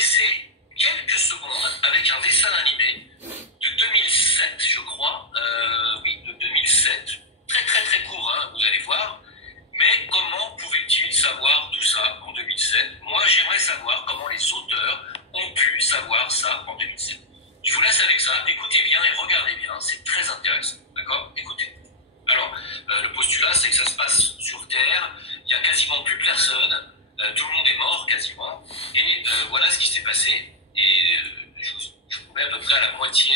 laisser quelques secondes avec un dessin animé de 2007, je crois. Oui, de 2007. Très très très court, hein, vous allez voir. Mais comment pouvait-il savoir tout ça en 2007? Moi, j'aimerais savoir comment les auteurs ont pu savoir ça en 2007. Je vous laisse avec ça. Écoutez bien et regardez bien. C'est très intéressant. D'accord? Écoutez. Alors, le postulat, c'est que ça se passe sur Terre. Il n'y a quasiment plus personne. Tout le monde est mort, quasiment. Et voilà ce qui s'est passé. Et je vous mets à peu près à la moitié.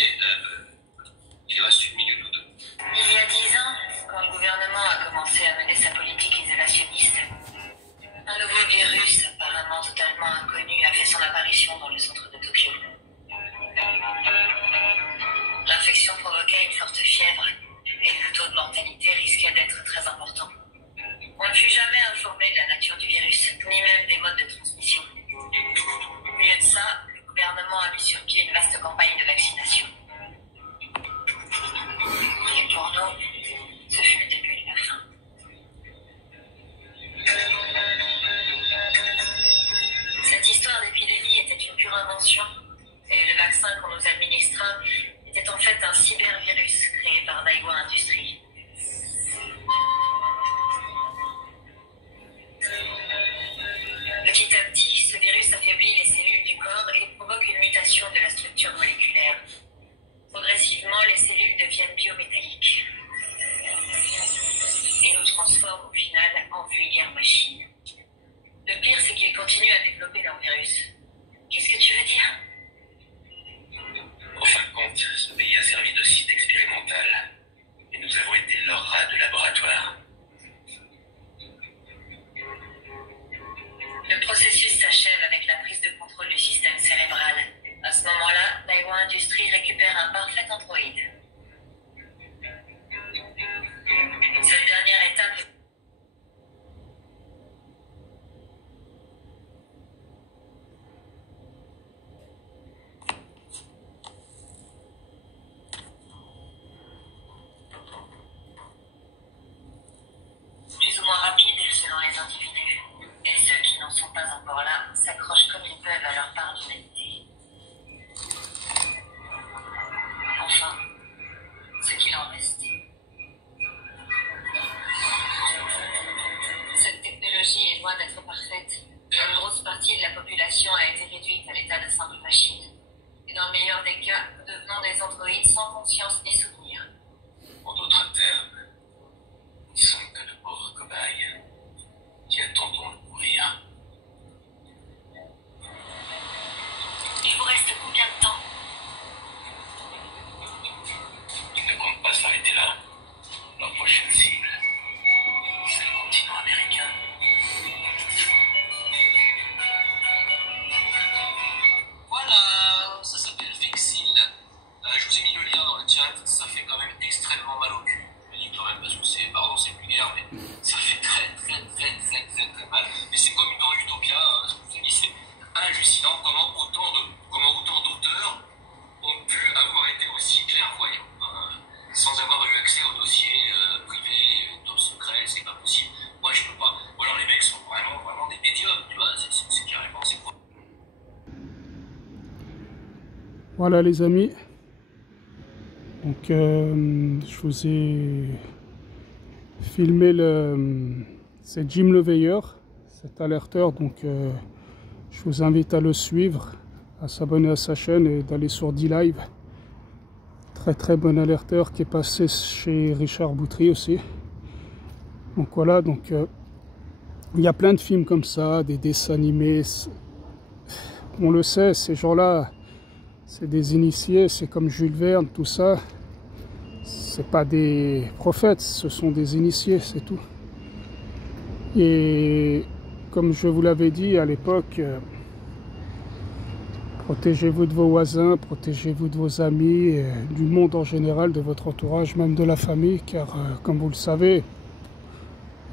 Il reste une minute ou deux. Il y a 10 ans, quand le gouvernement a commencé à mener sa politique isolationniste, un nouveau virus, apparemment totalement inconnu, a fait son apparition dans le centre de Tokyo. L'infection provoquait une forte fièvre et le taux de mortalité risquait d'être très important. On ne fut jamais informé de la nature du virus, ni même des modes de transmission. Au lieu de ça, le gouvernement a mis sur pied une vaste campagne de vaccination. Et pour nous, ce fut le début de la fin. Cette histoire d'épidémie était une pure invention, et le vaccin qu'on nous administra était en fait un cybervirus créé par Daiwa Industries. Petit à petit, ce virus affaiblit les cellules du corps et provoque une mutation de la structure moléculaire. Progressivement, les cellules deviennent biométalliques et nous transforment au final en vulgaires machines. Le pire, c'est qu'ils continuent à développer leur virus. Qu'est-ce que tu veux dire? En fin de compte, ce pays a servi de site expérimental et nous avons été leur rat de laboratoire. Le processus s'achève avec la prise de contrôle du système cérébral. À ce moment-là, Daiwa Industries récupère un parfait androïde. Cette dernière étape... plus ou moins rapide selon les individus. Et ceux qui n'en sont pas encore là s'accrochent comme ils peuvent à leur part d'humanité. Enfin, ce qu'il en reste. Cette technologie est loin d'être parfaite. Une grosse partie de la population a été réduite à l'état de simple machine. Et dans le meilleur des cas, nous devenons des androïdes sans conscience ni souvenir. En d'autres termes, nous ne sommes que de pauvres cobayes qui attendons de mourir. Il vous reste combien de temps? Il ne compte pas s'arrêter là. Notre prochaine cible, c'est le continent américain. Voilà, ça s'appelle Vexil. Je vous ai mis le lien dans le chat, ça fait quand même extrêmement mal au cul. Je dis quand même parce que c'est, pardon, c'est vulgaire, mais ça fait très mal. Mais c'est comme dans Utopia, hein, je vous ai dit, c'est hallucinant comment autant d'auteurs ont pu avoir été aussi clairvoyants, hein, sans avoir eu accès aux dossiers privés, top secret, c'est pas possible. Moi je peux pas. Ou alors les mecs sont vraiment des médiums, tu vois, c'est carrément, c'est quoi. Voilà les amis, donc je vous ai filmé c'est Jim Le Veilleur, cet alerteur, donc je vous invite à le suivre, à s'abonner à sa chaîne et d'aller sur D-Live. Très bon alerteur qui est passé chez Richard Boutry aussi. Donc voilà, donc il y a plein de films comme ça, des dessins animés. On le sait, ces gens-là, c'est des initiés, c'est comme Jules Verne, tout ça. C'est pas des prophètes, ce sont des initiés, c'est tout. Et comme je vous l'avais dit à l'époque, protégez-vous de vos voisins, protégez-vous de vos amis, du monde en général, de votre entourage, même de la famille, car comme vous le savez,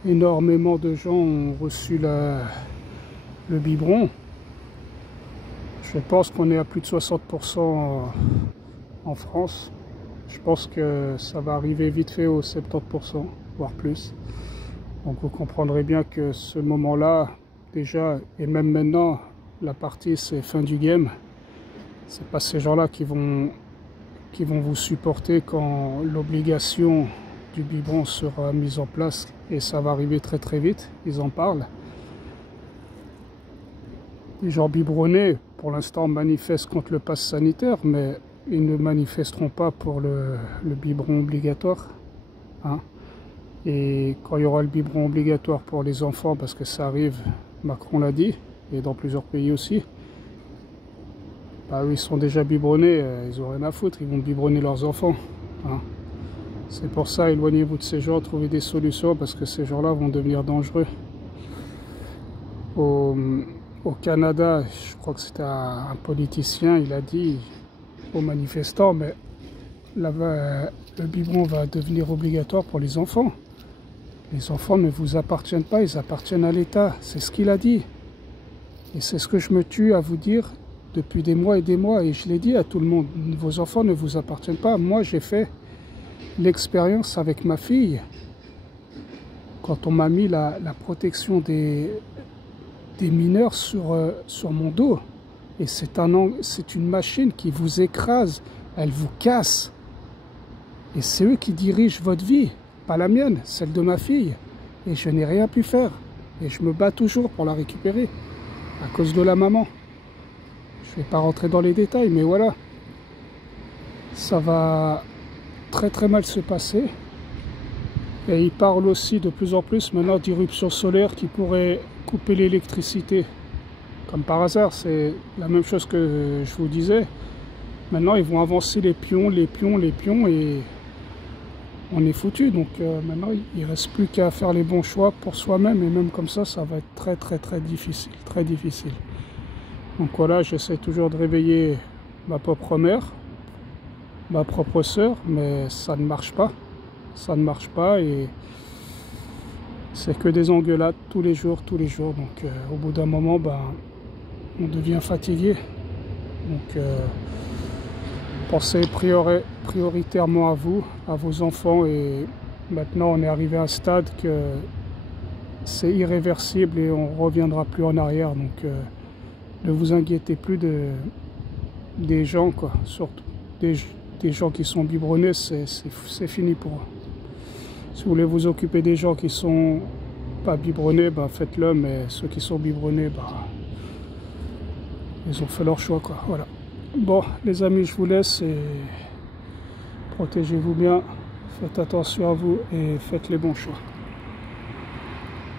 énormément de gens ont reçu le biberon. Je pense qu'on est à plus de 60% en France. Je pense que ça va arriver vite fait aux 70%, voire plus. Donc vous comprendrez bien que ce moment-là, déjà, et même maintenant, la partie, c'est fin du game. C'est pas ces gens-là qui vont vous supporter quand l'obligation du biberon sera mise en place, et ça va arriver très très vite. Ils en parlent. Les gens biberonnés, pour l'instant, manifestent contre le pass sanitaire, mais ils ne manifesteront pas pour le biberon obligatoire. Hein. Et quand il y aura le biberon obligatoire pour les enfants, parce que ça arrive, Macron l'a dit, et dans plusieurs pays aussi, bah, eux, ils sont déjà biberonnés, ils n'ont rien à foutre, ils vont biberonner leurs enfants. Hein. C'est pour ça, éloignez-vous de ces gens, trouvez des solutions, parce que ces gens-là vont devenir dangereux. Au Canada, je crois que c'était un politicien, il a dit aux manifestants, mais là-bas, le biberon va devenir obligatoire pour les enfants. Les enfants ne vous appartiennent pas, ils appartiennent à l'État. C'est ce qu'il a dit. Et c'est ce que je me tue à vous dire depuis des mois, et je l'ai dit à tout le monde. Vos enfants ne vous appartiennent pas. Moi, j'ai fait l'expérience avec ma fille. Quand on m'a mis la protection des mineurs sur mon dos. Et c'est une machine qui vous écrase, elle vous casse. Et c'est eux qui dirigent votre vie, pas la mienne, celle de ma fille. Et je n'ai rien pu faire. Et je me bats toujours pour la récupérer, à cause de la maman. Je ne vais pas rentrer dans les détails, mais voilà. Ça va très très mal se passer. Et ils parlent aussi de plus en plus maintenant d'irruptions solaires qui pourraient couper l'électricité. Comme par hasard, c'est la même chose que je vous disais. Maintenant, ils vont avancer les pions, et on est foutu. Donc maintenant, il ne reste plus qu'à faire les bons choix pour soi-même, et même comme ça, ça va être très très très difficile, très difficile. Donc voilà, j'essaie toujours de réveiller ma propre mère, ma propre sœur, mais ça ne marche pas. Ça ne marche pas, et c'est que des engueulades tous les jours. Donc au bout d'un moment, ben, on devient fatigué. Donc pensez prioritairement à vous, à vos enfants, et maintenant on est arrivé à un stade que c'est irréversible et on ne reviendra plus en arrière. Donc ne vous inquiétez plus des gens, quoi. Surtout des gens qui sont biberonnés, c'est fini pour eux. Si vous voulez vous occuper des gens qui sont pas biberonnés, bah faites-le, mais ceux qui sont biberonnés, bah, ils ont fait leur choix, quoi. Voilà. Bon, les amis, je vous laisse, et protégez-vous bien, faites attention à vous et faites les bons choix.